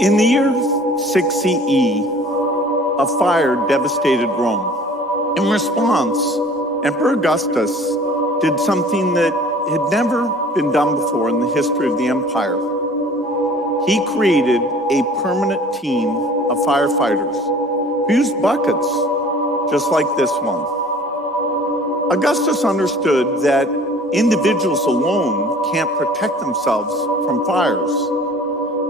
In the year 6 CE, a fire devastated Rome. In response, Emperor Augustus did something that had never been done before in the history of the empire. He created a permanent team of firefighters who used buckets just like this one. Augustus understood that individuals alone can't protect themselves from fires.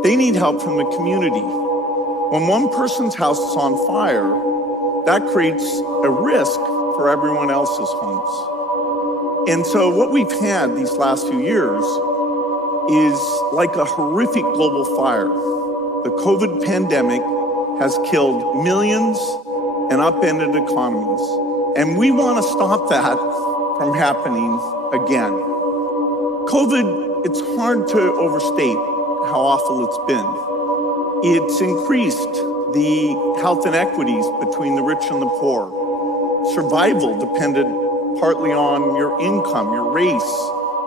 They need help from the community. When one person's house is on fire, that creates a risk for everyone else's homes. And so what we've had these last few years is like a horrific global fire. The COVID pandemic has killed millions and upended economies. And we want to stop that from happening again. COVID, it's hard to overstate how awful it's been. It's increased the health inequities between the rich and the poor. Survival depended partly on your income, your race,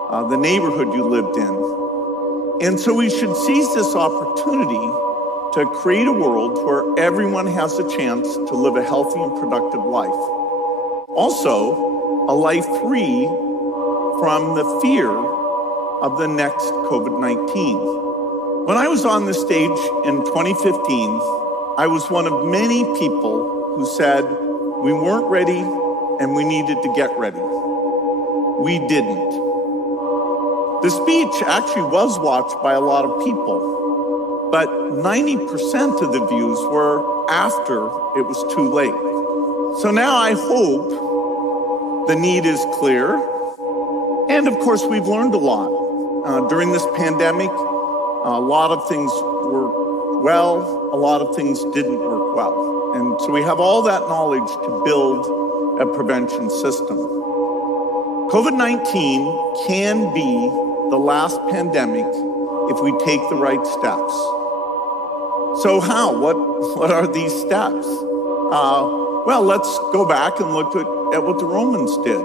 the neighborhood you lived in. And so we should seize this opportunity to create a world where everyone has a chance to live a healthy and productive life. Also, a life free from the fear of the next COVID-19. When I was on the stage in 2015, I was one of many people who said we weren't ready and we needed to get ready. We didn't. The speech actually was watched by a lot of people, but 90% of the views were after it was too late. So now I hope the need is clear. And of course, we've learned a lot. During this pandemic, a lot of things worked well, a lot of things didn't work well. And so we have all that knowledge to build a prevention system. COVID-19 can be the last pandemic if we take the right steps. So how? What are these steps? Well, let's go back and look at what the Romans did.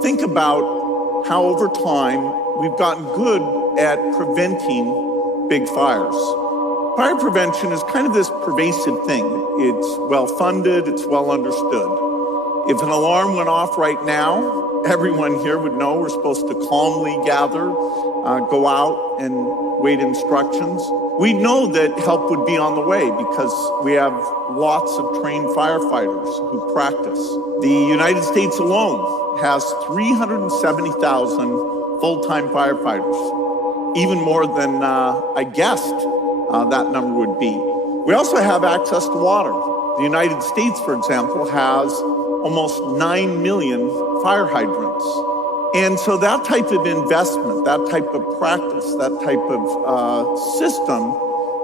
Think about how over time we've gotten good at preventing big fires. Fire prevention is kind of this pervasive thing. It's well-funded, it's well understood. If an alarm went off right now, everyone here would know we're supposed to calmly gather, go out and wait instructions. We know that help would be on the way because we have lots of trained firefighters who practice. The United States alone has 370,000 full-time firefighters. Even more than I guessed that number would be. We also have access to water. The United States, for example, has almost 9 million fire hydrants. And so that type of investment, that type of practice, that type of system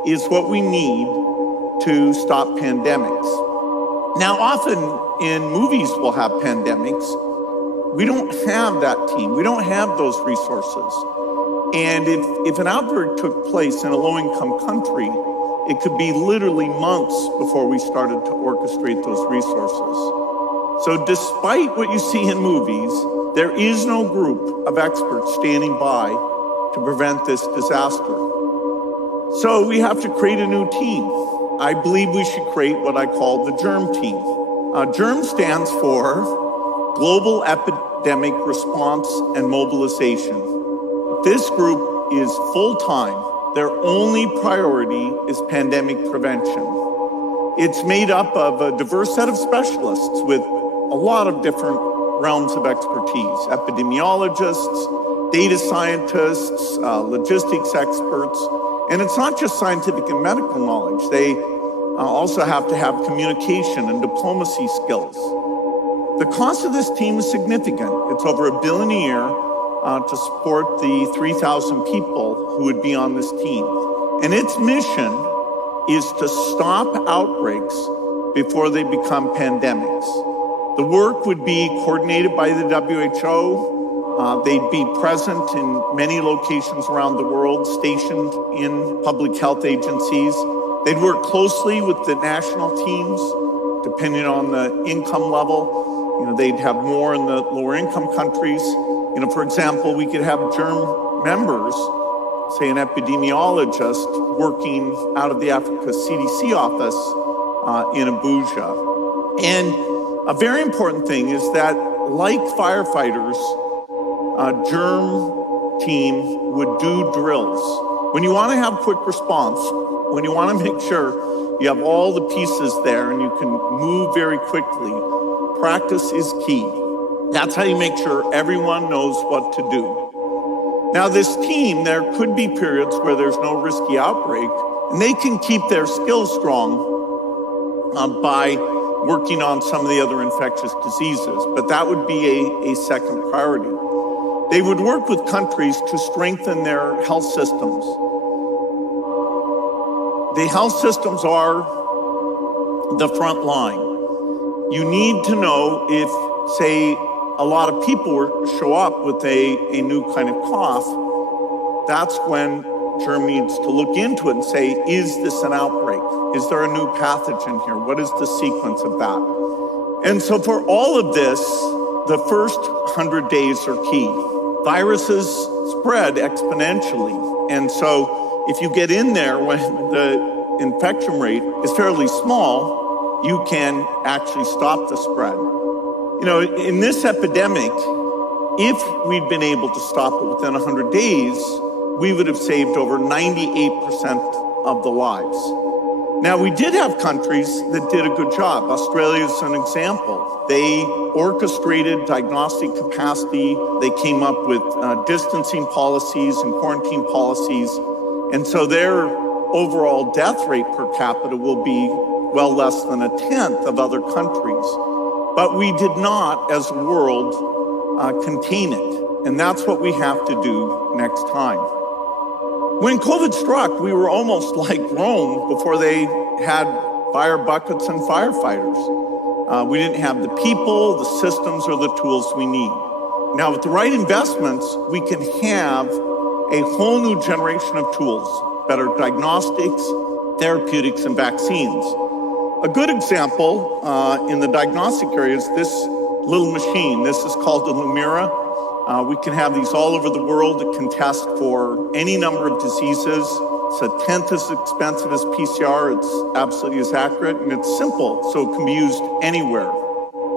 is what we need to stop pandemics. Now, often in movies we'll have pandemics. We don't have that team. We don't have those resources. And if an outbreak took place in a low-income country, it could be literally months before we started to orchestrate those resources. So despite what you see in movies, there is no group of experts standing by to prevent this disaster. So we have to create a new team. I believe we should create what I call the GERM team. GERM stands for Global Epidemic Response and Mobilization. This group is full-time. Their only priority is pandemic prevention. It's made up of a diverse set of specialists with a lot of different realms of expertise: epidemiologists, data scientists, logistics experts. And it's not just scientific and medical knowledge. They also have to have communication and diplomacy skills. The cost of this team is significant. It's over $1 billion a year to support the 3,000 people who would be on this team. And its mission is to stop outbreaks before they become pandemics. The work would be coordinated by the WHO. They'd be present in many locations around the world, stationed in public health agencies. They'd work closely with the national teams, depending on the income level. They'd have more in the lower income countries. For example, we could have GERM members say, an epidemiologist working out of the Africa CDC office in Abuja. And a very important thing is that, like firefighters, a germ team would do drills. When you want to have quick response, when you want to make sure you have all the pieces there and you can move very quickly, practice is key. That's how you make sure everyone knows what to do. Now, this team, there could be periods where there's no risky outbreak, and they can keep their skills strong by working on some of the other infectious diseases, but that would be a second priority. They would work with countries to strengthen their health systems. The health systems are the front line. You need to know if, say, a lot of people show up with a new kind of cough. That's when germ needs to look into it and say, is this an outbreak? Is there a new pathogen here? What is the sequence of that? And so for all of this, the first 100 days are key. Viruses spread exponentially. And so if you get in there when the infection rate is fairly small, you can actually stop the spread. You know, in this epidemic, if we'd been able to stop it within 100 days, we would have saved over 98% of the lives. Now, we did have countries that did a good job. Australia is an example. They orchestrated diagnostic capacity. They came up with distancing policies and quarantine policies. And so their overall death rate per capita will be well less than a tenth of other countries. But we did not, as a world, contain it. And that's what we have to do next time. When COVID struck, we were almost like Rome before they had fire buckets and firefighters. We didn't have the people, the systems, or the tools we need. Now, with the right investments, we can have a whole new generation of tools, better diagnostics, therapeutics, and vaccines. A good example in the diagnostic area is this little machine. This is called the Lumira. We can have these all over the world that can test for any number of diseases. It's a tenth as expensive as PCR. It's absolutely as accurate, and it's simple, so it can be used anywhere.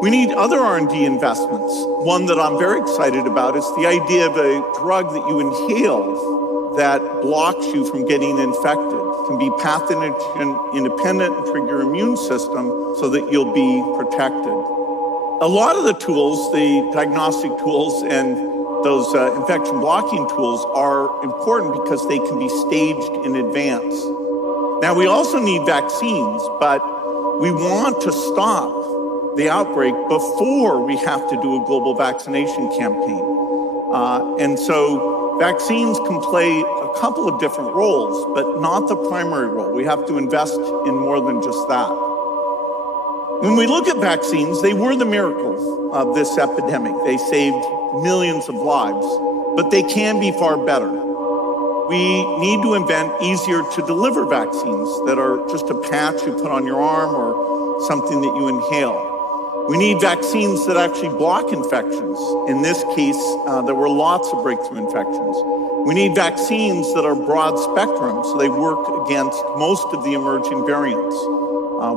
We need other R&D investments. One that I'm very excited about is the idea of a drug that you inhale that blocks you from getting infected. It can be pathogen independent and trigger your immune system so that you'll be protected. A lot of the tools, the diagnostic tools and those infection blocking tools are important because they can be staged in advance. Now, we also need vaccines, but we want to stop the outbreak before we have to do a global vaccination campaign. And so vaccines can play a couple of different roles, but not the primary role. We have to invest in more than just that. When we look at vaccines, they were the miracle of this epidemic. They saved millions of lives, but they can be far better. We need to invent easier to deliver vaccines that are just a patch you put on your arm or something that you inhale. We need vaccines that actually block infections. In this case, there were lots of breakthrough infections. We need vaccines that are broad spectrum, so they work against most of the emerging variants,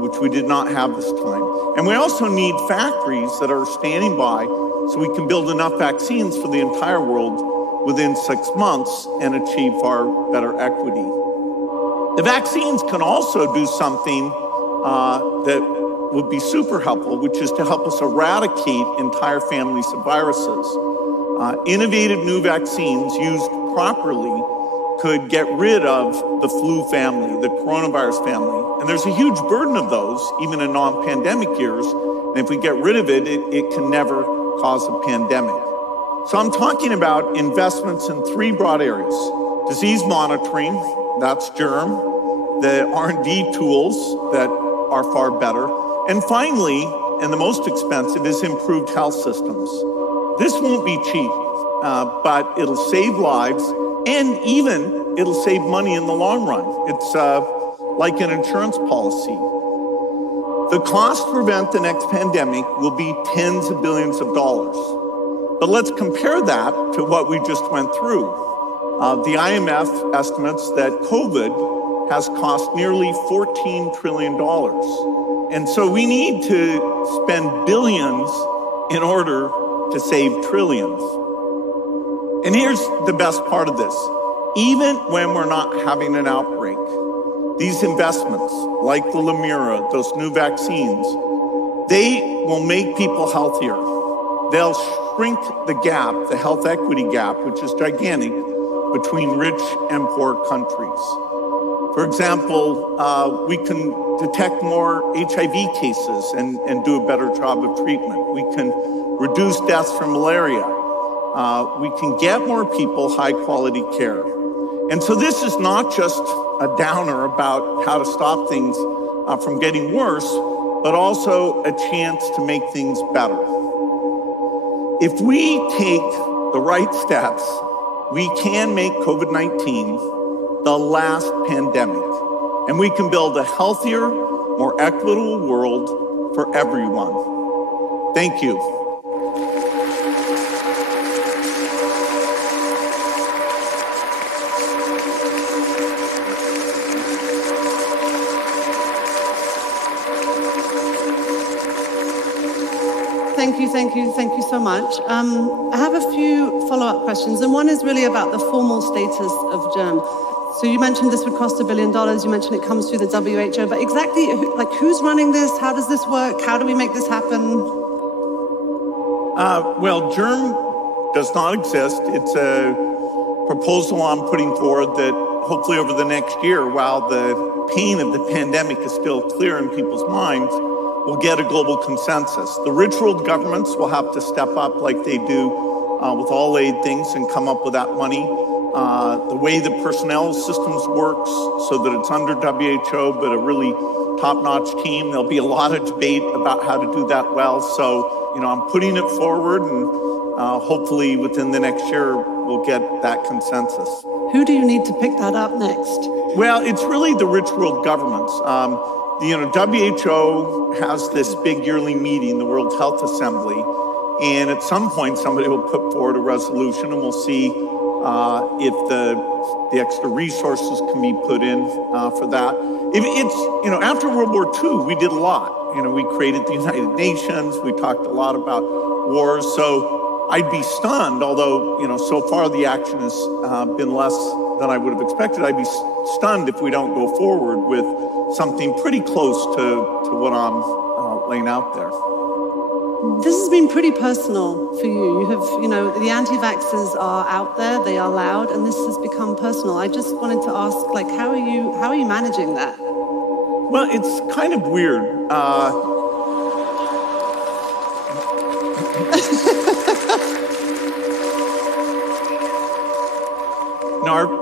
which we did not have this time. And we also need factories that are standing by so we can build enough vaccines for the entire world within 6 months and achieve far better equity. The vaccines can also do something that would be super helpful, which is to help us eradicate entire families of viruses. Innovative new vaccines used properly could get rid of the flu family, the coronavirus family. And there's a huge burden of those, even in non-pandemic years. And if we get rid of it, it can never cause a pandemic. So I'm talking about investments in 3 broad areas. Disease monitoring, that's germ. The R&D tools that are far better. And finally, and the most expensive, is improved health systems. This won't be cheap, but it'll save lives, and even it'll save money in the long run. It's like an insurance policy. The cost to prevent the next pandemic will be tens of billions of dollars. But let's compare that to what we just went through. The IMF estimates that COVID has cost nearly $14 trillion. And so we need to spend billions in order to save trillions. And here's the best part of this. Even when we're not having an outbreak, these investments, like the Lamira, those new vaccines, they will make people healthier. They'll shrink the gap, the health equity gap, which is gigantic, between rich and poor countries. For example, we can detect more HIV cases and do a better job of treatment. We can reduce deaths from malaria. We can get more people high-quality care. And so this is not just a downer about how to stop things from getting worse, but also a chance to make things better. If we take the right steps, we can make COVID-19 the last pandemic, and we can build a healthier, more equitable world for everyone. Thank you. Thank you so much. I have a few follow-up questions, and one is really about the formal status of germ. So you mentioned this would cost $1 billion. You mentioned it comes through the WHO, but exactly, who's running this? How does this work? How do we make this happen? Well, germ does not exist. It's a proposal I'm putting forward that hopefully over the next year, while the pain of the pandemic is still clear in people's minds, we'll get a global consensus. The rich world governments will have to step up like they do with all aid things and come up with that money. The way the personnel systems works so that it's under WHO, but a really top-notch team. There'll be a lot of debate about how to do that well. So, I'm putting it forward, and hopefully within the next year, we'll get that consensus. Who do you need to pick that up next? Well, it's really the rich world governments. WHO has this big yearly meeting, the World Health Assembly, and at some point somebody will put forward a resolution, and we'll see if the extra resources can be put in for that. After World War II, we did a lot. We created the United Nations. We talked a lot about wars. So I'd be stunned, although so far the action has been less than I would have expected. I'd be stunned if we don't go forward with something pretty close to what I'm laying out there. This has been pretty personal for you. You have, the anti-vaxxers are out there, they are loud, and this has become personal. I just wanted to ask, how are you managing that? Well, it's kind of weird.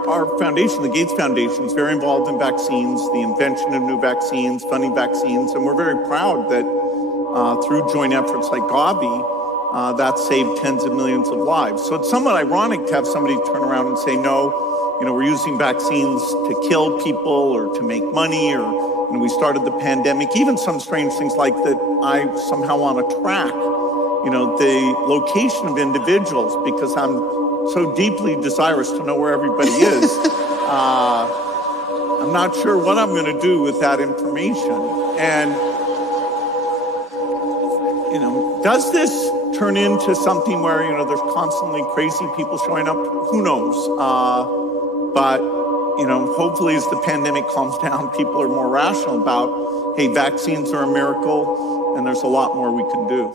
Our foundation, the Gates Foundation, is very involved in vaccines, the invention of new vaccines, funding vaccines, and we're very proud that through joint efforts like Gavi, that saved tens of millions of lives. So it's somewhat ironic to have somebody turn around and say, no, we're using vaccines to kill people or to make money, or we started the pandemic. Even some strange things like that I somehow want to track, the location of individuals, because I'm so deeply desirous to know where everybody is. I'm not sure what I'm going to do with that information. And, does this turn into something where, there's constantly crazy people showing up? Who knows? But, hopefully as the pandemic calms down, people are more rational about, hey, vaccines are a miracle, and there's a lot more we can do.